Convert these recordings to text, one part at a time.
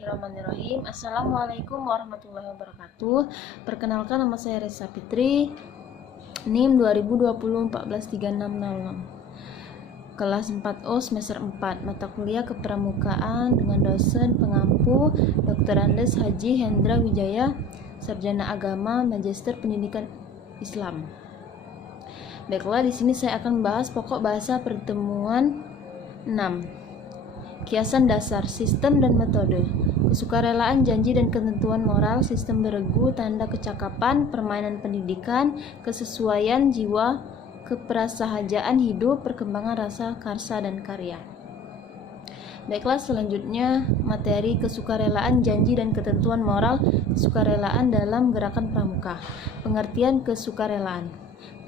Bismillahirrahmanirrahim. Assalamualaikum warahmatullahi wabarakatuh. Perkenalkan, nama saya Reza Fitri, NIM 2020-143606, kelas 4O semester 4, mata kuliah Kepramukaan, dengan dosen pengampu Dr. Andes Haji Hendra Wijaya, sarjana agama, magister pendidikan Islam. Baiklah, di sini saya akan membahas pokok bahasa pertemuan 6. Kiasan dasar, sistem dan metode, kesukarelaan, janji dan ketentuan moral, sistem beregu, tanda kecakapan, permainan pendidikan, kesesuaian jiwa, keprasahajaan hidup, perkembangan rasa, karsa dan karya. Baiklah, selanjutnya materi kesukarelaan, janji dan ketentuan moral, kesukarelaan dalam gerakan pramuka. Pengertian kesukarelaan.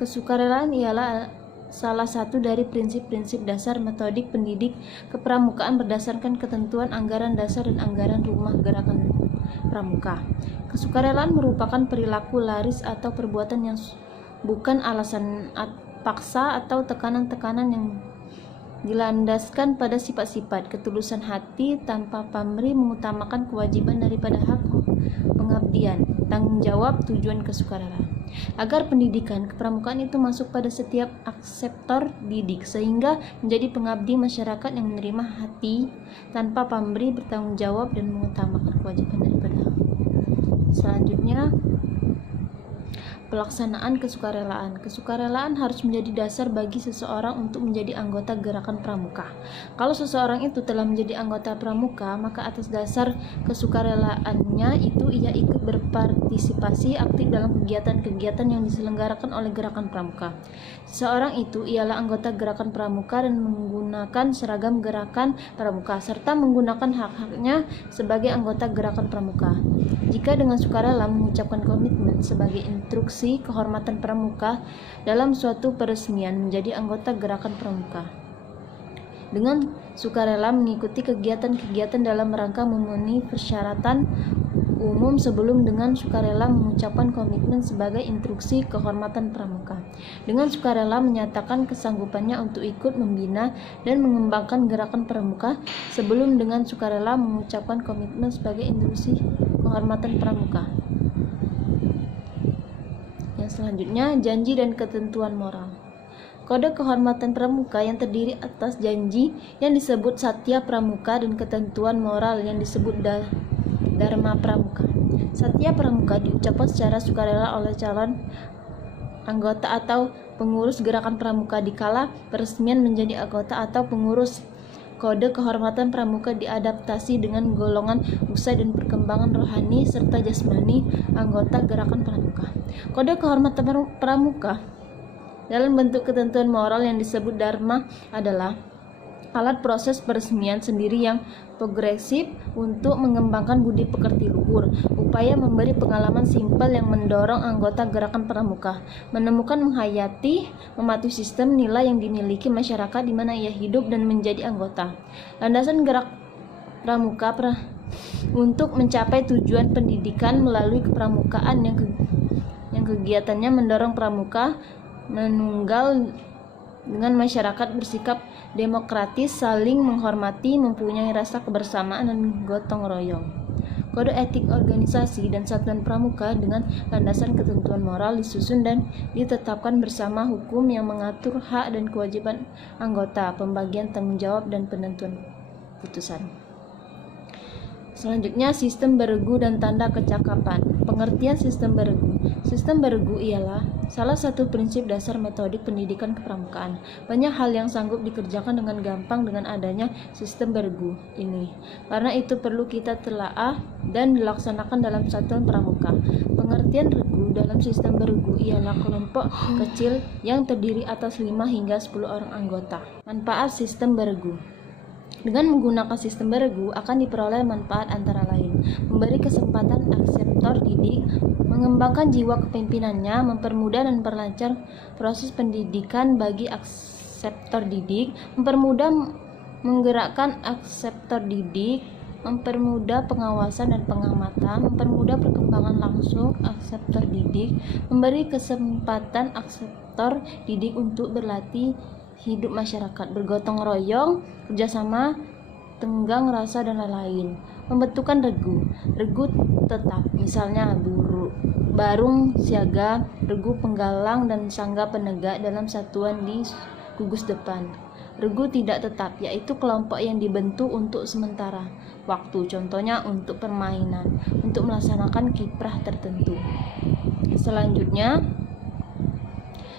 Kesukarelaan ialah salah satu dari prinsip-prinsip dasar metodik pendidik kepramukaan berdasarkan ketentuan anggaran dasar dan anggaran rumah gerakan pramuka. Kesukarelaan merupakan perilaku laris atau perbuatan yang bukan alasan paksa atau tekanan-tekanan yang dilandaskan pada sifat-sifat ketulusan hati tanpa pamrih, mengutamakan kewajiban daripada hak pengabdian, tanggung jawab, tujuan kesukarelaan. Agar pendidikan kepramukaan itu masuk pada setiap akseptor didik sehingga menjadi pengabdi masyarakat yang menerima hati tanpa pamrih, bertanggung jawab dan mengutamakan kewajiban daripada hak. Selanjutnya, pelaksanaan kesukarelaan. Kesukarelaan harus menjadi dasar bagi seseorang untuk menjadi anggota gerakan pramuka. Kalau seseorang itu telah menjadi anggota pramuka, maka atas dasar kesukarelaannya itu ia ikut berpartisipasi aktif dalam kegiatan-kegiatan yang diselenggarakan oleh gerakan pramuka. Seseorang itu ialah anggota gerakan pramuka dan menggunakan seragam gerakan pramuka serta menggunakan hak-haknya sebagai anggota gerakan pramuka. Jika dengan sukarela mengucapkan komitmen sebagai instruksi kehormatan pramuka dalam suatu peresmian menjadi anggota gerakan pramuka, dengan sukarela mengikuti kegiatan-kegiatan dalam rangka memenuhi persyaratan umum sebelum dengan sukarela mengucapkan komitmen sebagai instruksi kehormatan pramuka, dengan sukarela menyatakan kesanggupannya untuk ikut membina dan mengembangkan gerakan pramuka sebelum dengan sukarela mengucapkan komitmen sebagai instruksi kehormatan pramuka. Yang selanjutnya, janji dan ketentuan moral. Kode kehormatan pramuka yang terdiri atas janji yang disebut satya pramuka dan ketentuan moral yang disebut dharma pramuka. Satya pramuka diucapkan secara sukarela oleh calon anggota atau pengurus gerakan pramuka dikala peresmian menjadi anggota atau pengurus. Kode kehormatan pramuka diadaptasi dengan golongan usaha dan perkembangan rohani serta jasmani anggota gerakan pramuka. Kode kehormatan pramuka dalam bentuk ketentuan moral yang disebut dharma adalah alat proses peresmian sendiri yang progresif untuk mengembangkan budi pekerti luhur, upaya memberi pengalaman simpel yang mendorong anggota gerakan pramuka menemukan, menghayati, mematuhi sistem nilai yang dimiliki masyarakat di mana ia hidup dan menjadi anggota. Landasan gerak pramuka untuk mencapai tujuan pendidikan melalui kepramukaan yang kegiatannya mendorong pramuka menunggal dengan masyarakat bersikap demokratis, saling menghormati, mempunyai rasa kebersamaan dan gotong royong. Kode etik organisasi dan satuan pramuka dengan landasan ketentuan moral disusun dan ditetapkan bersama hukum yang mengatur hak dan kewajiban anggota, pembagian tanggung jawab dan penentuan putusan. Selanjutnya, sistem beregu dan tanda kecakapan. Pengertian sistem beregu. Sistem beregu ialah salah satu prinsip dasar metodik pendidikan kepramukaan. Banyak hal yang sanggup dikerjakan dengan gampang dengan adanya sistem beregu ini. Karena itu perlu kita telaah dan dilaksanakan dalam satuan pramuka. Pengertian regu dalam sistem beregu ialah kelompok kecil yang terdiri atas 5 hingga 10 orang anggota. Manfaat sistem beregu. Dengan menggunakan sistem beregu akan diperoleh manfaat antara lain memberi kesempatan akseptor didik mengembangkan jiwa kepemimpinannya, mempermudah dan memperlancar proses pendidikan bagi akseptor didik, mempermudah menggerakkan akseptor didik, mempermudah pengawasan dan pengamatan, mempermudah perkembangan langsung akseptor didik, memberi kesempatan akseptor didik untuk berlatih hidup masyarakat, bergotong royong, kerjasama, tenggang rasa dan lain-lain. Pembentukan regu. Regu tetap, misalnya barung siaga, regu penggalang, dan sangga penegak dalam satuan di gugus depan. Regu tidak tetap, yaitu kelompok yang dibentuk untuk sementara waktu, contohnya untuk permainan, untuk melaksanakan kiprah tertentu. Selanjutnya,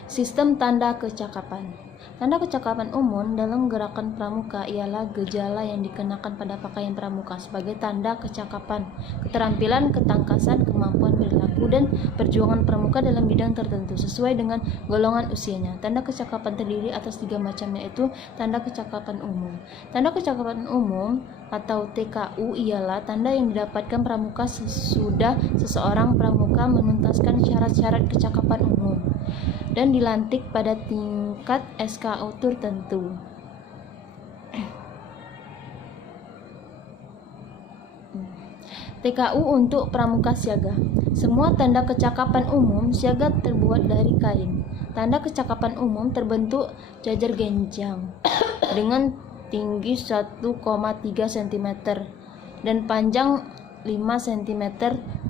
sistem tanda kecakapan. Tanda kecakapan umum dalam gerakan pramuka ialah gejala yang dikenakan pada pakaian pramuka sebagai tanda kecakapan, keterampilan, ketangkasan, kemampuan perilaku, dan perjuangan pramuka dalam bidang tertentu sesuai dengan golongan usianya. Tanda kecakapan terdiri atas 3 macam, yaitu tanda kecakapan umum. Tanda kecakapan umum atau TKU ialah tanda yang didapatkan pramuka sesudah seseorang pramuka menuntaskan syarat-syarat kecakapan umum dan dilantik pada tingkat SKO tertentu. TKU untuk pramuka siaga. Semua tanda kecakapan umum siaga terbuat dari kain. Tanda kecakapan umum terbentuk jajar genjang dengan tinggi 1,3 cm dan panjang 5 cm,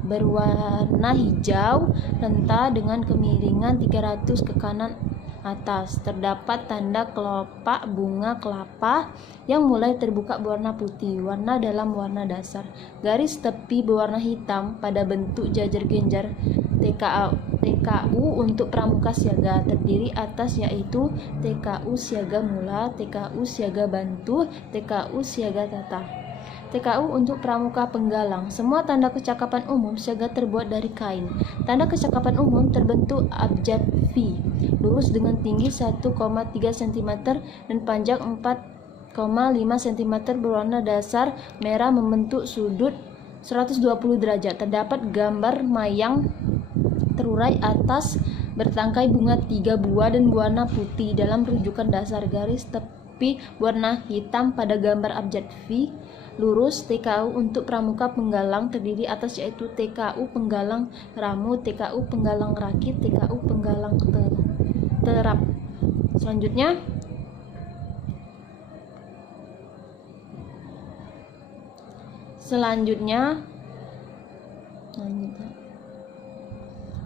berwarna hijau renta dengan kemiringan 300 ke kanan atas. Terdapat tanda kelopak bunga kelapa yang mulai terbuka berwarna putih, warna dalam warna dasar. Garis tepi berwarna hitam pada bentuk jajar genjar. TKU untuk pramuka siaga terdiri atas yaitu TKU siaga mula, TKU siaga bantu, TKU siaga tata. TKU untuk pramuka penggalang. Semua tanda kecakapan umum siaga terbuat dari kain. Tanda kecakapan umum terbentuk abjad V, lurus dengan tinggi 1,3 cm dan panjang 4,5 cm, berwarna dasar merah membentuk sudut 120 derajat. Terdapat gambar mayang terurai atas bertangkai bunga 3 buah dan berwarna putih dalam rujukan dasar. Garis tepi berwarna hitam pada gambar abjad V lurus. TKU untuk pramuka penggalang terdiri atas yaitu TKU penggalang ramu, TKU penggalang rakit, TKU penggalang terap. Selanjutnya,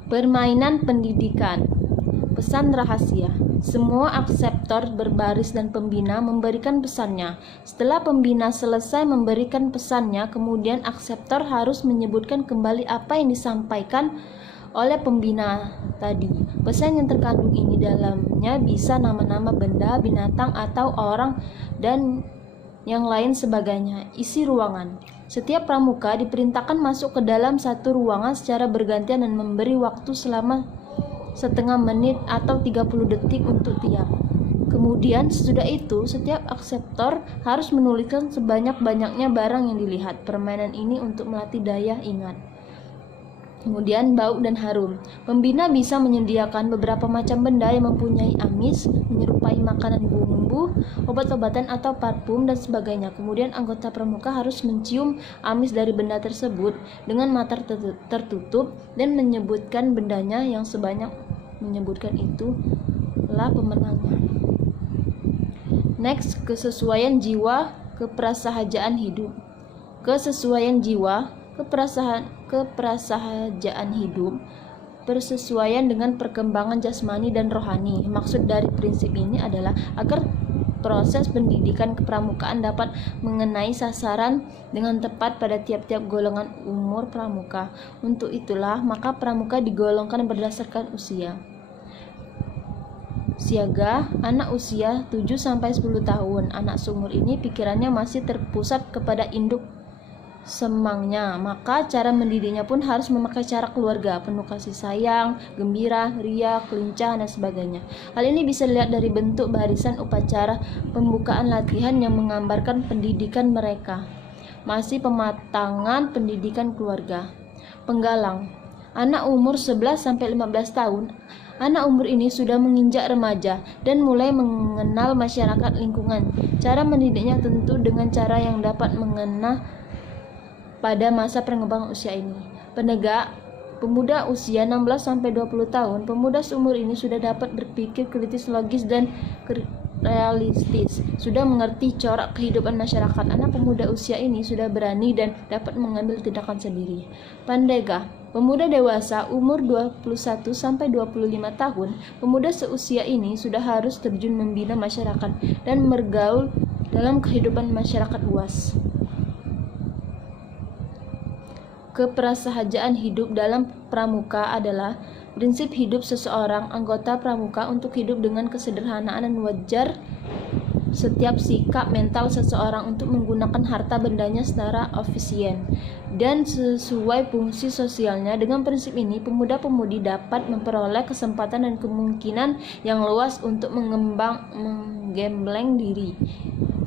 permainan pendidikan. Pesan rahasia. Semua akseptor berbaris dan pembina memberikan pesannya. Setelah pembina selesai memberikan pesannya, kemudian akseptor harus menyebutkan kembali apa yang disampaikan oleh pembina tadi. Pesan yang terkandung ini dalamnya bisa nama-nama benda, binatang, atau orang, dan yang lain sebagainya. Isi ruangan. Setiap pramuka diperintahkan masuk ke dalam satu ruangan secara bergantian dan memberi waktu selama setengah menit atau 30 detik untuk tiap. Kemudian sesudah itu setiap akseptor harus menuliskan sebanyak-banyaknya barang yang dilihat. Permainan ini untuk melatih daya ingat. Kemudian bau dan harum. Pembina bisa menyediakan beberapa macam benda yang mempunyai amis, menyerupai makanan bumbu, obat-obatan atau parfum dan sebagainya. Kemudian anggota pramuka harus mencium amis dari benda tersebut dengan mata tertutup dan menyebutkan bendanya yang sebanyak menyebutkan itulah pemenangnya. Next, kesesuaian jiwa, keprasahajaan hidup. Kesesuaian jiwa, keprasahajaan hidup bersesuaian dengan perkembangan jasmani dan rohani. Maksud dari prinsip ini adalah agar proses pendidikan kepramukaan dapat mengenai sasaran dengan tepat pada tiap-tiap golongan umur pramuka. Untuk itulah maka pramuka digolongkan berdasarkan usia. Siaga, anak usia 7-10 tahun. Anak seumur ini pikirannya masih terpusat kepada induk semangnya, maka cara mendidiknya pun harus memakai cara keluarga, penuh kasih sayang, gembira, ria, lincah, dan sebagainya. Hal ini bisa dilihat dari bentuk barisan upacara pembukaan latihan yang menggambarkan pendidikan mereka. Masih pematangan pendidikan keluarga. Penggalang, anak umur 11-15 tahun. Anak umur ini sudah menginjak remaja dan mulai mengenal masyarakat lingkungan. Cara mendidiknya tentu dengan cara yang dapat mengena pada masa pengembangan usia ini. Penegak, pemuda usia 16-20 tahun. Pemuda seumur ini sudah dapat berpikir kritis, logis, dan realistis, sudah mengerti corak kehidupan masyarakat. Anak pemuda usia ini sudah berani dan dapat mengambil tindakan sendiri. Pandega, pemuda dewasa umur 21 sampai 25 tahun, pemuda seusia ini sudah harus terjun membina masyarakat dan bergaul dalam kehidupan masyarakat luas. Keprasahajaan hidup dalam pramuka adalah prinsip hidup seseorang anggota pramuka untuk hidup dengan kesederhanaan dan wajar setiap sikap mental seseorang untuk menggunakan harta bendanya secara efisien dan sesuai fungsi sosialnya. Dengan prinsip ini, pemuda-pemudi dapat memperoleh kesempatan dan kemungkinan yang luas untuk menggembleng diri,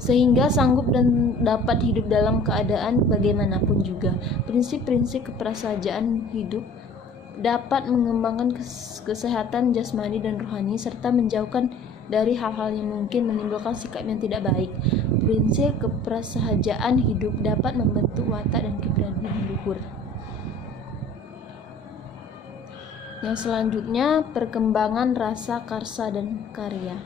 sehingga sanggup dan dapat hidup dalam keadaan bagaimanapun juga. Prinsip-prinsip keprasahajaan hidup dapat mengembangkan kesehatan jasmani dan rohani serta menjauhkan dari hal-hal yang mungkin menimbulkan sikap yang tidak baik. Prinsip keprasahajaan hidup dapat membentuk watak dan keberanian luhur. Yang selanjutnya, perkembangan rasa, karsa, dan karya.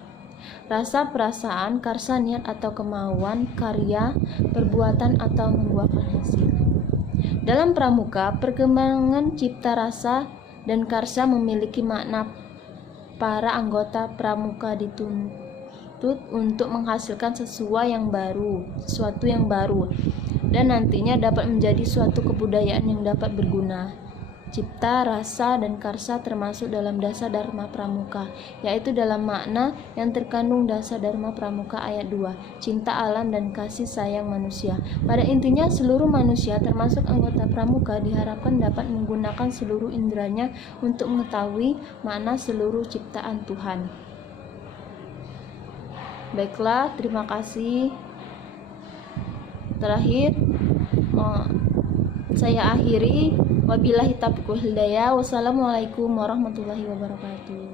Rasa, perasaan, karsa, niat atau kemauan, karya, perbuatan atau membuahkan hasil. Dalam pramuka, perkembangan cipta rasa dan karsa memiliki makna. Para anggota pramuka dituntut untuk menghasilkan sesuatu yang baru, dan nantinya dapat menjadi suatu kebudayaan yang dapat berguna. Cipta, rasa, dan karsa termasuk dalam dasar Dharma Pramuka, yaitu dalam makna yang terkandung dasar Dharma Pramuka ayat 2, cinta alam dan kasih sayang manusia. Pada intinya, seluruh manusia termasuk anggota pramuka diharapkan dapat menggunakan seluruh inderanya untuk mengetahui makna seluruh ciptaan Tuhan. Baiklah, terima kasih. Terakhir, saya akhiri. Wabillahi taufiq wal hidayah. Wassalamualaikum warahmatullahi wabarakatuh.